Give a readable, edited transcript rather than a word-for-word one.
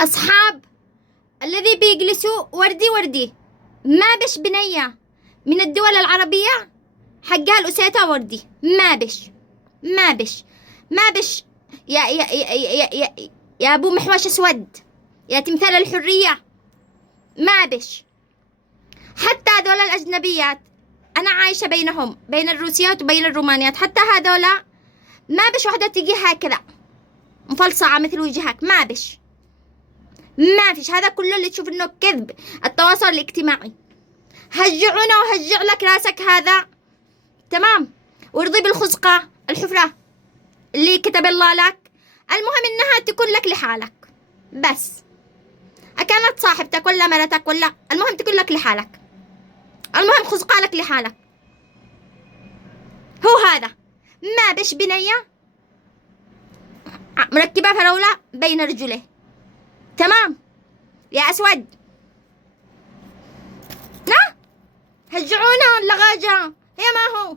أصحاب الذي بيجلسوا وردي وردي، ما بش بنية من الدول العربية حقها الأسيتة وردي، ما بش ما بش ما بش يا أبو محوش أسود، يا تمثال الحرية، ما بش. حتى هذول الأجنبيات أنا عايشة بينهم، بين الروسيات وبين الرومانيات، حتى هذول ما بش واحدة تجي هكذا مفلصعة مثل وجهك، ما بش، ما فيش. هذا كله اللي تشوف إنه كذب التواصل الاجتماعي. هجعونا وهجع لك راسك هذا، تمام، وارضي بالخزقة الحفرة اللي كتب الله لك. المهم إنها تكون لك لحالك بس، أكانت صاحبتك ولا مرتك ولا، المهم تكون لك لحالك، المهم خزقة لك لحالك. هو هذا، ما بش بنية مركبة فراولة بين رجله، تمام يا أسود. ها هجعونا اللغاجة، هي ما هو